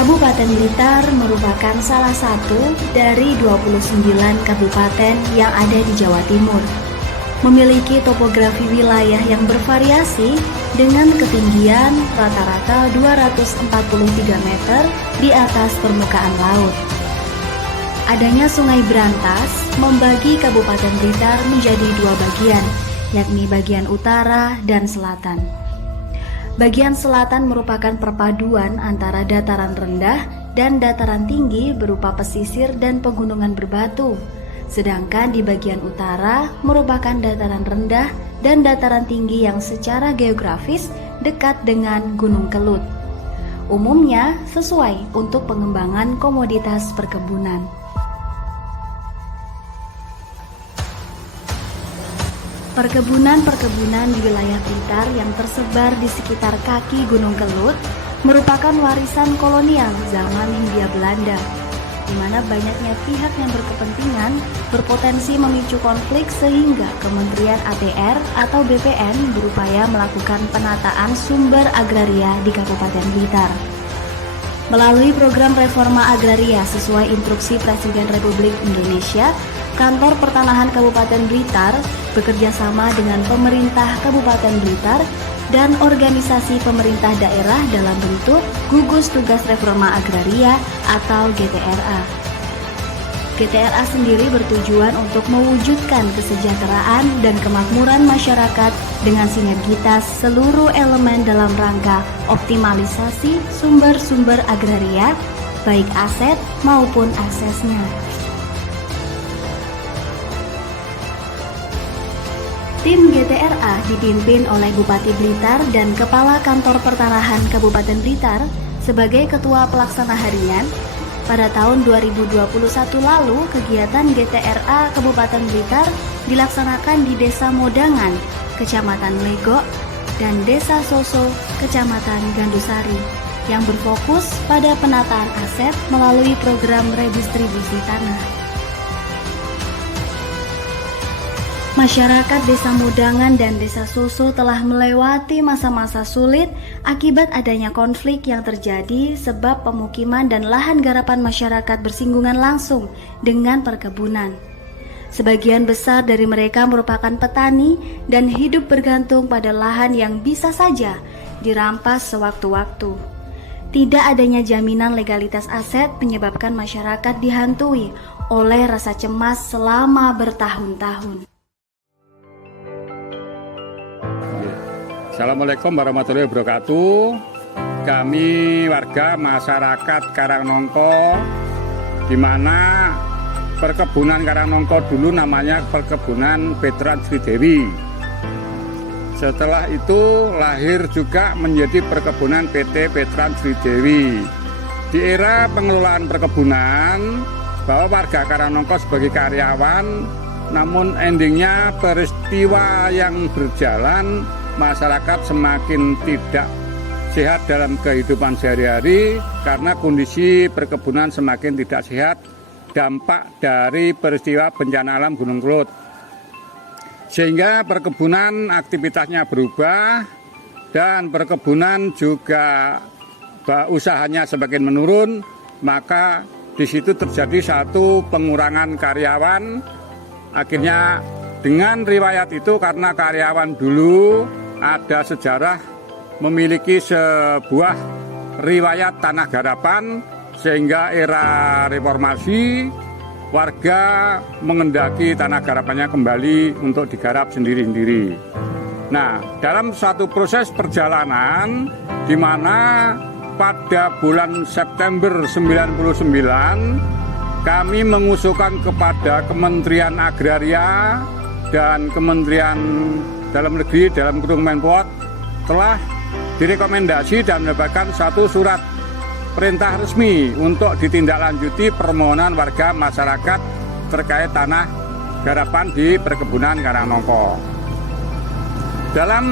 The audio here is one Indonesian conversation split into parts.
Kabupaten Blitar merupakan salah satu dari 29 kabupaten yang ada di Jawa Timur. Memiliki topografi wilayah yang bervariasi dengan ketinggian rata-rata 243 meter di atas permukaan laut. Adanya Sungai Brantas membagi Kabupaten Blitar menjadi dua bagian, yakni bagian utara dan selatan. Bagian selatan merupakan perpaduan antara dataran rendah dan dataran tinggi berupa pesisir dan pegunungan berbatu. Sedangkan di bagian utara merupakan dataran rendah dan dataran tinggi yang secara geografis dekat dengan Gunung Kelut. Umumnya sesuai untuk pengembangan komoditas perkebunan. Perkebunan di wilayah Blitar yang tersebar di sekitar kaki Gunung Kelut merupakan warisan kolonial zaman Hindia Belanda, di mana banyaknya pihak yang berkepentingan berpotensi memicu konflik sehingga Kementerian ATR atau BPN berupaya melakukan penataan sumber agraria di Kabupaten Blitar. Melalui program reforma agraria sesuai instruksi Presiden Republik Indonesia, Kantor Pertanahan Kabupaten Blitar bekerja sama dengan pemerintah Kabupaten Blitar dan organisasi pemerintah daerah dalam bentuk Gugus Tugas Reforma Agraria atau GTRA. GTRA sendiri bertujuan untuk mewujudkan kesejahteraan dan kemakmuran masyarakat dengan sinergitas seluruh elemen dalam rangka optimalisasi sumber-sumber agraria, baik aset maupun aksesnya. Tim GTRA dipimpin oleh Bupati Blitar dan Kepala Kantor Pertanahan Kabupaten Blitar sebagai Ketua Pelaksana Harian. Pada tahun 2021 lalu, kegiatan GTRA Kabupaten Blitar dilaksanakan di Desa Modangan, Kecamatan Legok, dan Desa Soso, Kecamatan Gandusari, yang berfokus pada penataan aset melalui program redistribusi tanah. Masyarakat Desa Modangan dan Desa Soso telah melewati masa-masa sulit akibat adanya konflik yang terjadi sebab pemukiman dan lahan garapan masyarakat bersinggungan langsung dengan perkebunan. Sebagian besar dari mereka merupakan petani dan hidup bergantung pada lahan yang bisa saja dirampas sewaktu-waktu. Tidak adanya jaminan legalitas aset menyebabkan masyarakat dihantui oleh rasa cemas selama bertahun-tahun. Assalamualaikum warahmatullahi wabarakatuh. Kami warga masyarakat Karangnongko, di mana perkebunan Karangnongko dulu namanya perkebunan Veteran Sridewi. Setelah itu lahir juga menjadi perkebunan PT Veteran Sridewi. Di era pengelolaan perkebunan, bahwa warga Karangnongko sebagai karyawan, namun endingnya peristiwa yang berjalan, masyarakat semakin tidak sehat dalam kehidupan sehari-hari karena kondisi perkebunan semakin tidak sehat, dampak dari peristiwa bencana alam Gunung Kelut. Sehingga perkebunan aktivitasnya berubah dan perkebunan juga usahanya semakin menurun, maka di situ terjadi satu pengurangan karyawan. Akhirnya dengan riwayat itu, karena karyawan dulu ada sejarah memiliki sebuah riwayat tanah garapan, sehingga era reformasi warga mengendaki tanah garapannya kembali untuk digarap sendiri-sendiri. Nah, dalam satu proses perjalanan di mana pada bulan September 99 kami mengusulkan kepada Kementerian Agraria dan Kementerian Dalam Negeri dalam Gedung Menpot telah direkomendasi dan mendapatkan satu surat perintah resmi untuk ditindaklanjuti permohonan warga masyarakat terkait tanah garapan di perkebunan Karangnongko. Dalam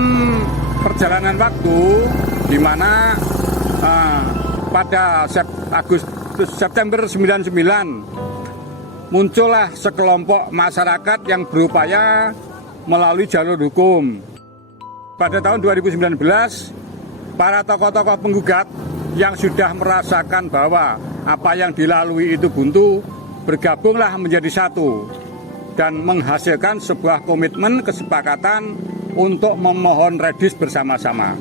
perjalanan waktu di mana pada September 99 muncullah sekelompok masyarakat yang berupaya melalui jalur hukum. Pada tahun 2019, para tokoh-tokoh penggugat yang sudah merasakan bahwa apa yang dilalui itu buntu, bergabunglah menjadi satu dan menghasilkan sebuah komitmen kesepakatan untuk memohon redis bersama-sama.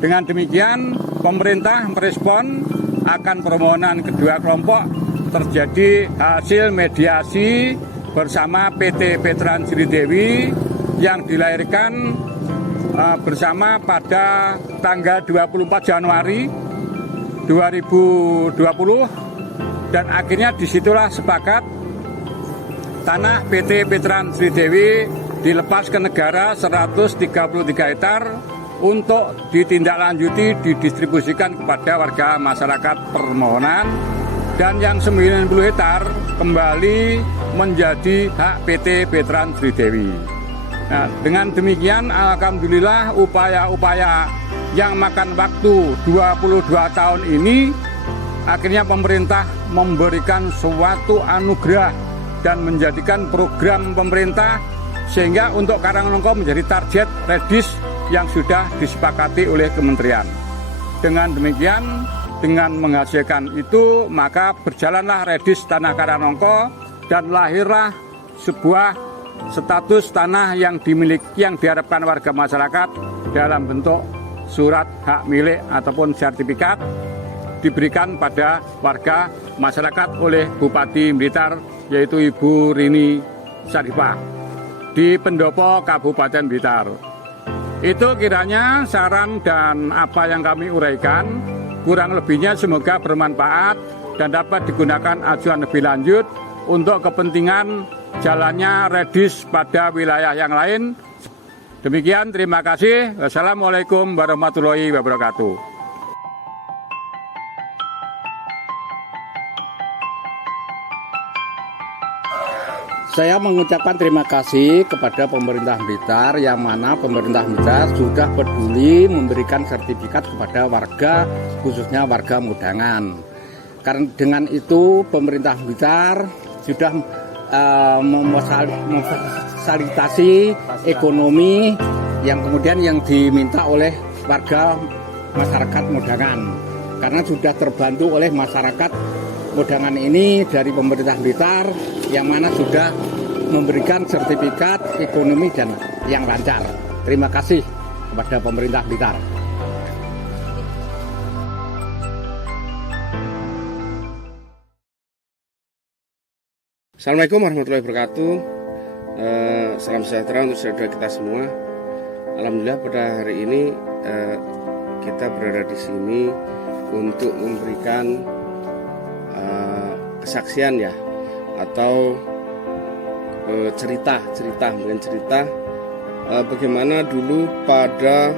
Dengan demikian, pemerintah merespon akan permohonan kedua kelompok terjadi hasil mediasi bersama PT Veteran Sridewi yang dilahirkan bersama pada tanggal 24 Januari 2020 dan akhirnya disitulah sepakat tanah PT Veteran Sridewi dilepas ke negara 133 hektar untuk ditindaklanjuti didistribusikan kepada warga masyarakat permohonan dan yang 90 hektar kembali menjadi hak PT Veteran Sridewi. Nah, dengan demikian alhamdulillah upaya-upaya yang makan waktu 22 tahun ini akhirnya pemerintah memberikan suatu anugerah dan menjadikan program pemerintah sehingga untuk Karangnongko menjadi target redis yang sudah disepakati oleh kementerian. Dengan demikian, dengan menghasilkan itu maka berjalanlah redis tanah Karangnongko dan lahirlah sebuah status tanah yang dimiliki yang diharapkan warga masyarakat dalam bentuk surat hak milik ataupun sertifikat diberikan pada warga masyarakat oleh Bupati Blitar yaitu Ibu Rini Sarifah di Pendopo Kabupaten Blitar. Itu kiranya saran dan apa yang kami uraikan, kurang lebihnya semoga bermanfaat dan dapat digunakan ajuan lebih lanjut untuk kepentingan jalannya redis pada wilayah yang lain. Demikian, terima kasih. Wassalamualaikum warahmatullahi wabarakatuh. Saya mengucapkan terima kasih kepada pemerintah Blitar yang mana pemerintah Blitar sudah peduli memberikan sertifikat kepada warga, khususnya warga Mudangan. Karena dengan itu pemerintah Blitar sudah memfasilitasi ekonomi yang kemudian yang diminta oleh warga masyarakat Mudangan. Karena sudah terbantu oleh masyarakat Mudangan ini dari pemerintah Blitar yang mana sudah memberikan sertifikat ekonomi dan yang lancar. Terima kasih kepada pemerintah Blitar. Assalamualaikum warahmatullahi wabarakatuh. Salam sejahtera untuk saudara kita semua. Alhamdulillah pada hari ini kita berada di sini untuk memberikan kesaksian ya atau cerita bagaimana dulu pada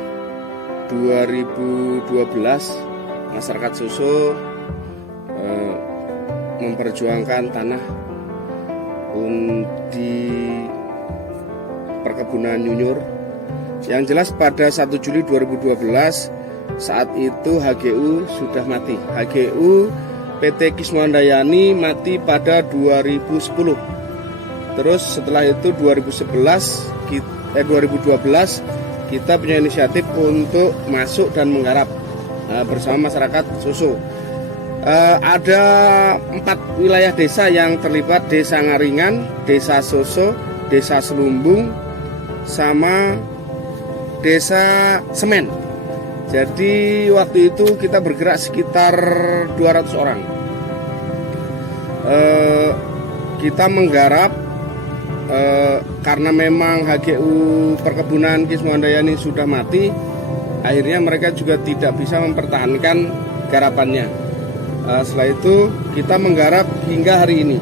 2012 masyarakat Suso memperjuangkan tanah di perkebunan Nyunyur. Yang jelas pada 1 Juli 2012 saat itu HGU sudah mati. HGU PT Kismohandayani mati pada 2010. Terus setelah itu 2012 kita punya inisiatif untuk masuk dan menggarap bersama masyarakat Suso. Ada 4 wilayah desa yang terlibat, Desa Ngaringan, Desa Suso, Desa Selumbung, sama Desa Semen. Jadi waktu itu kita bergerak sekitar 200 orang. Kita menggarap karena memang HGU perkebunan Kismohandayani sudah mati. Akhirnya mereka juga tidak bisa mempertahankan garapannya. Setelah itu kita menggarap hingga hari ini.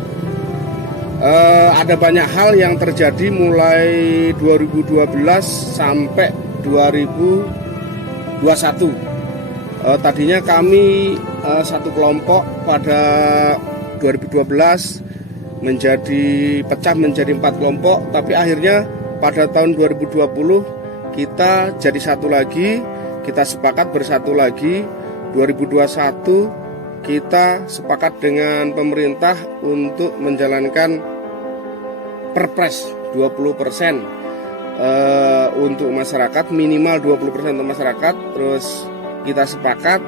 Ada banyak hal yang terjadi mulai 2012 sampai 2021. Tadinya kami satu kelompok pada 2012 pecah menjadi 4 kelompok, tapi akhirnya pada tahun 2020 kita jadi satu lagi, kita sepakat bersatu lagi. 2021 kita sepakat dengan pemerintah untuk menjalankan Perpres 20% untuk masyarakat, minimal 20% untuk masyarakat. Terus kita sepakat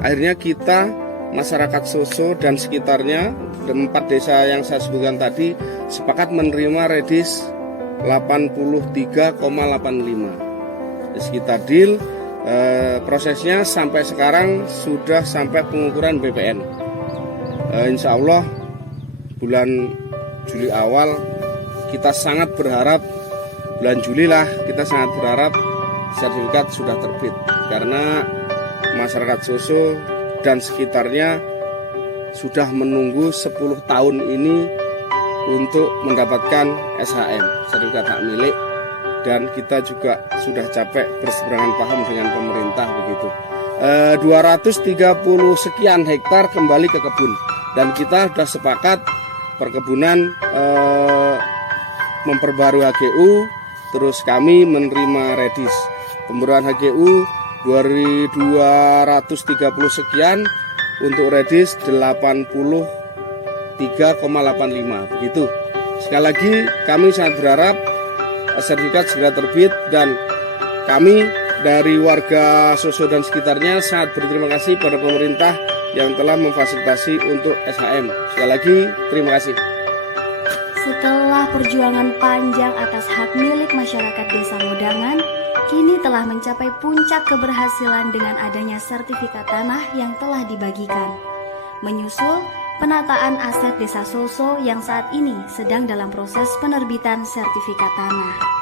akhirnya kita masyarakat Soso dan sekitarnya, dan 4 desa yang saya sebutkan tadi, sepakat menerima redis 83,85. Di sekitar deal, prosesnya sampai sekarang sudah sampai pengukuran BPN. Insya Allah bulan Juli awal kita sangat berharap, bulan Juli lah kita sangat berharap sertifikat sudah terbit, karena masyarakat Soso dan sekitarnya sudah menunggu 10 tahun ini untuk mendapatkan SHM, sertifikat hak milik, dan kita juga sudah capek berseberangan paham dengan pemerintah begitu. 230 sekian hektar kembali ke kebun, dan kita sudah sepakat perkebunan memperbarui HGU, terus kami menerima redis. Pembaruan HGU 230 sekian, untuk redis 83,85 begitu. Sekali lagi kami sangat berharap sertifikat segera terbit, dan kami dari warga Soso dan sekitarnya sangat berterima kasih pada pemerintah yang telah memfasilitasi untuk SHM. Sekali lagi terima kasih. Setelah perjuangan panjang atas hak milik masyarakat Desa Modangan, kini telah mencapai puncak keberhasilan dengan adanya sertifikat tanah yang telah dibagikan. Menyusul penataan aset Desa Soso yang saat ini sedang dalam proses penerbitan sertifikat tanah.